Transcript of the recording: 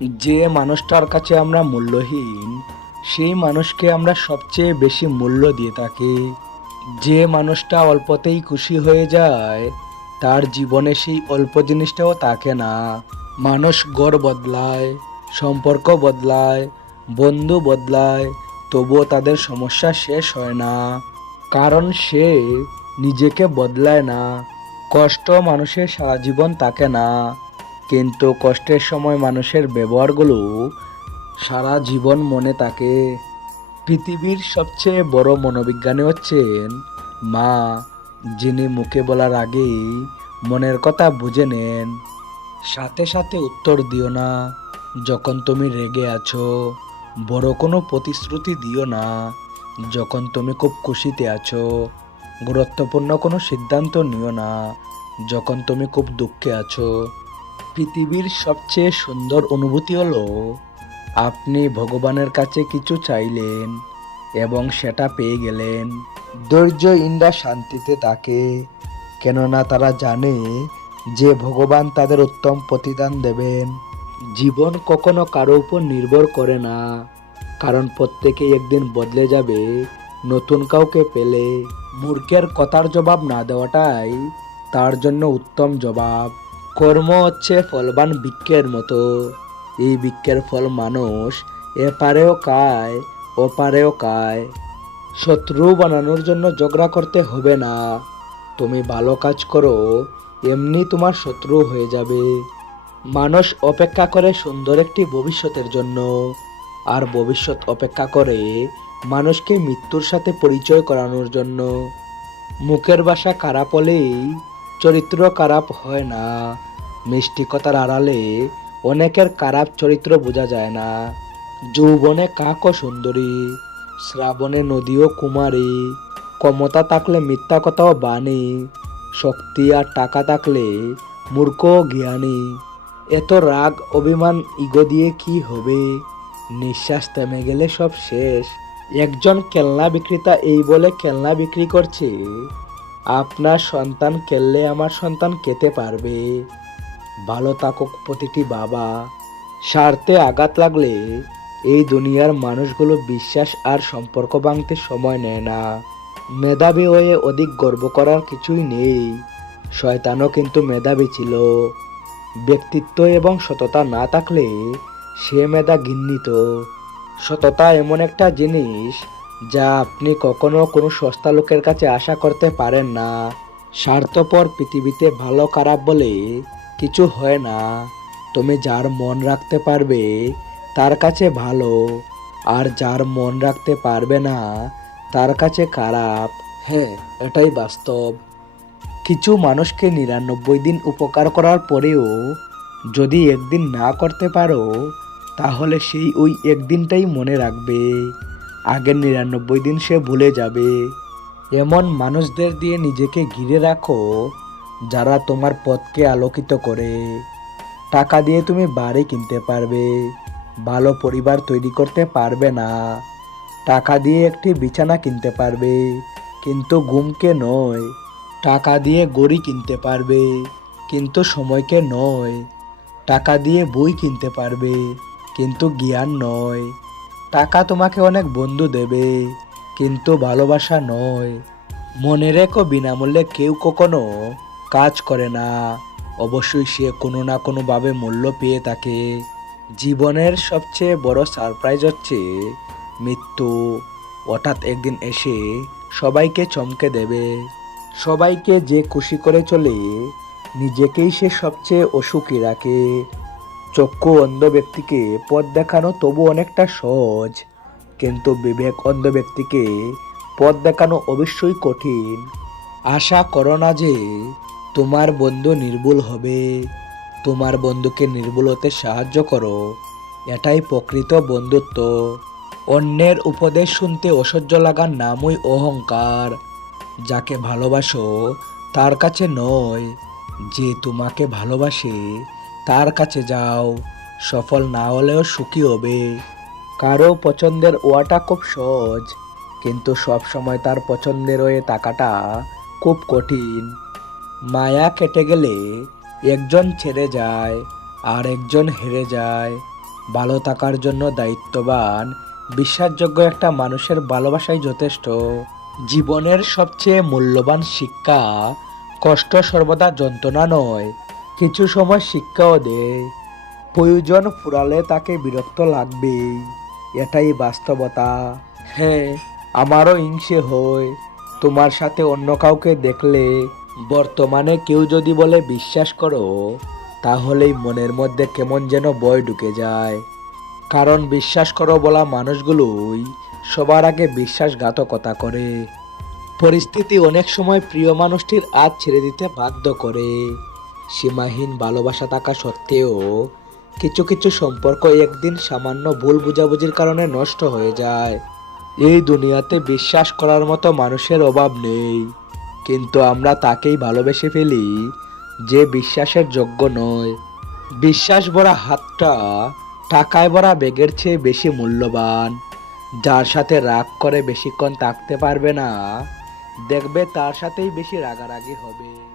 যে মানুষটার কাছে আমরা মূল্যহীন, সেই মানুষকে আমরা সবচেয়ে বেশি মূল্য দিয়ে থাকি। যে মানুষটা অল্পতেই খুশি হয়ে যায়, তার জীবনে সেই অল্প জিনিসটাও থাকে না। মানুষ গড় বদলায়, সম্পর্ক বদলায়, বন্ধু বদলায়, তবুও তাদের সমস্যা শেষ হয় না। কারণ সে নিজেকে বদলায় না, কষ্ট মানুষের সারা জীবন থাকে না। কিন্তু কষ্টের সময় মানুষের ব্যবহারগুলো সারা জীবন মনে থাকে। পৃথিবীর সবচেয়ে বড় মনোবিজ্ঞানী হচ্ছেন মা, যিনি মুখে বলার আগেই মনের কথা বুঝে নেন। সাথে সাথে উত্তর দিও না, যখন তুমি রেগে আছো, বড় কোনো প্রতিশ্রুতি দিও না, যখন তুমি খুব খুশিতে আছো, গুরুত্বপূর্ণ কোনো সিদ্ধান্ত নিও না, যখন তুমি খুব দুঃখে আছো পৃথিবীর সবচেয়ে সুন্দর অনুভূতি হলো, আপনি ভগবানের কাছে কিছু চাইলেন এবং সেটা পেয়ে গেলেন। ধৈর্য ইন্দ্রা শান্তিতে থাকে, কেননা তারা জানে যে ভগবান তাদের উত্তম প্রতিদান দেবেন। জীবন কখনো কারও উপর নির্ভর করে না, কারণ প্রত্যেকেই একদিন বদলে যাবে, নতুন কাউকে পেলে। মূর্খের কথার জবাব না দেওয়াটাই তার জন্য উত্তম জবাব। কর্ম হচ্ছে ফলবান বৃক্ষের মতো। এই বৃক্ষের ফল মানুষ এপারেও খায়, ওপারেও খায়। শত্রু বানানোর জন্য ঝগড়া করতে হবে না। তুমি ভালো কাজ করো, এমনি তোমার শত্রু হয়ে যাবে। মানুষ অপেক্ষা করে সুন্দর একটি ভবিষ্যতের জন্য। আর ভবিষ্যৎ অপেক্ষা করে মানুষকে মৃত্যুর সাথে পরিচয় করানোর জন্য। মুখের বাসা খারাপ হলেই চরিত্র খারাপ হয় না। মিষ্টি কথার আড়ালে অনেকের খারাপ চরিত্র বোঝা যায় না। যৌবনে কাকও সুন্দরী, শ্রাবণে নদীও কুমারী, ক্ষমতা থাকলে মিথ্যা কথাও বাণী, শক্তি আর টাকা থাকলে মূর্খ জ্ঞানী। এত রাগ, অভিমান, ইগো দিয়ে কি হবে? নিঃশ্বাস থেমে গেলে সব শেষ। একজন খেলনা বিক্রেতা এই বলে খেলনা বিক্রি করছে। আপনার সন্তান খেললে আমার সন্তান খেতে পারবে। ভালো থাকুক প্রতিটি বাবা। স্বার্থে আঘাত লাগলে এই দুনিয়ার মানুষগুলো বিশ্বাস আর সম্পর্ক ভাঙতে সময় নেয় না। মেধাবী হয়ে অধিক গর্ব করার কিছুই নেই। শয়তানও কিন্তু মেধাবী ছিল। ব্যক্তিত্ব এবং সততা না থাকলে সে মেধা ঘিন্নিত সততা এমন একটা জিনিস যা আপনি কখনো কোনো সস্তা লোকের কাছে আশা করতে পারেন না। স্বার্থপর পৃথিবীতে ভালো খারাপ বলে কিছু হয় না। তুমি যার মন রাখতে পারবে, তার কাছে ভালো। আর যার মন রাখতে পারবে না, তার কাছে খারাপ। হ্যাঁ এটাই বাস্তব। কিছু মানুষকে নিরানব্বই দিন উপকার করার পরেও যদি একদিন না করতে পারো, তাহলে সেই ওই একদিনটাই মনে রাখবে। আগের নিরানব্বই দিন সে ভুলে যাবে। এমন মানুষদের দিয়ে নিজেকে ঘিরে রাখো, যারা তোমার পথকে আলোকিত করে। টাকা দিয়ে তুমি বাড়ি কিনতে পারবে, ভালো পরিবার তৈরি করতে পারবে না। টাকা দিয়ে একটি বিছানা কিনতে পারবে, কিন্তু ঘুমকে নয়। টাকা দিয়ে গড়ি কিনতে পারবে, কিন্তু সময়কে নয়। টাকা দিয়ে বই কিনতে পারবে, কিন্তু জ্ঞান নয়। টাকা তোমাকে অনেক বন্ধু দেবে, কিন্তু ভালোবাসা নয়। মনে রেখো বিনামূল্যে কেউ কখনো কাজ করে না। অবশ্যই সে কোনো না কোনোভাবে মূল্য পেয়ে থাকে। জীবনের সবচেয়ে বড় সারপ্রাইজ হচ্ছে মৃত্যু। হঠাৎ একদিন এসে সবাইকে চমকে দেবে। সবাইকে যে খুশি করে চলে, নিজেকেই সে সবচেয়ে অসুখী রাখে। চক্ষু অন্ধ ব্যক্তিকে পথ দেখানো তবু অনেকটা সহজ। কিন্তু বিবেক অন্ধ ব্যক্তিকে পথ দেখানো অবশ্যই কঠিন। আশা করো না যে তোমার বন্ধু নির্ভুল হবে। তোমার বন্ধুকে নির্ভুল হতে সাহায্য করো। এটাই প্রকৃত বন্ধুত্ব। অন্যের উপদেশ শুনতে অসহ্য লাগার নামই অহংকার। যাকে ভালোবাসো তার কাছে নয়, যে তোমাকে ভালোবাসে তার কাছে যাও, সফল না হলেও সুখী হবে। কারও পছন্দের ওয়াটা খুব সহজ, কিন্তু সব সময় তার পছন্দের হয়ে থাকাটা খুব কঠিন। মায়া কেটে গেলে একজন ছেড়ে যায় আর একজন হেরে যায়। ভালো থাকার জন্য দায়িত্ববান, বিশ্বাসযোগ্য একটা মানুষের ভালোবাসাই যথেষ্ট। জীবনের সবচেয়ে মূল্যবান শিক্ষা কষ্ট সর্বদা যন্ত্রণা নয় কিছু সময় শিক্ষাও দেয় প্রয়োজন ফুরালে তাকে বিরক্ত লাগবেই এটাই বাস্তবতা। হ্যাঁ আমারও হিংসে হয়। তোমার সাথে অন্য কাউকে দেখলে বর্তমানে কেউ যদি বলে বিশ্বাস করো, তাহলেই মনের মধ্যে কেমন যেন বয় ঢুকে যায়। কারণ বিশ্বাস করো বলা মানুষগুলোই সবার আগে বিশ্বাসঘাতকতা করে। পরিস্থিতি অনেক সময় প্রিয় মানুষটির আজ ছেড়ে দিতে বাধ্য করে। সীমাহীন ভালোবাসা থাকা সত্ত্বেও কিছু কিছু সম্পর্ক একদিন সামান্য ভুল বুঝাবুঝির কারণে নষ্ট হয়ে যায়। এই দুনিয়াতে বিশ্বাস করার মতো মানুষের অভাব নেই। কিন্তু আমরা তাকেই ভালোবেসে ফেলি যে বিশ্বাসের যোগ্য নয়। বিশ্বাস ভরা হাতটা টাকায় ভরা বেগের চেয়ে বেশি মূল্যবান। যার সাথে রাগ করে বেশিক্ষণ থাকতে পারবে না, দেখবে তার সাথেই বেশি রাগারাগি হবে।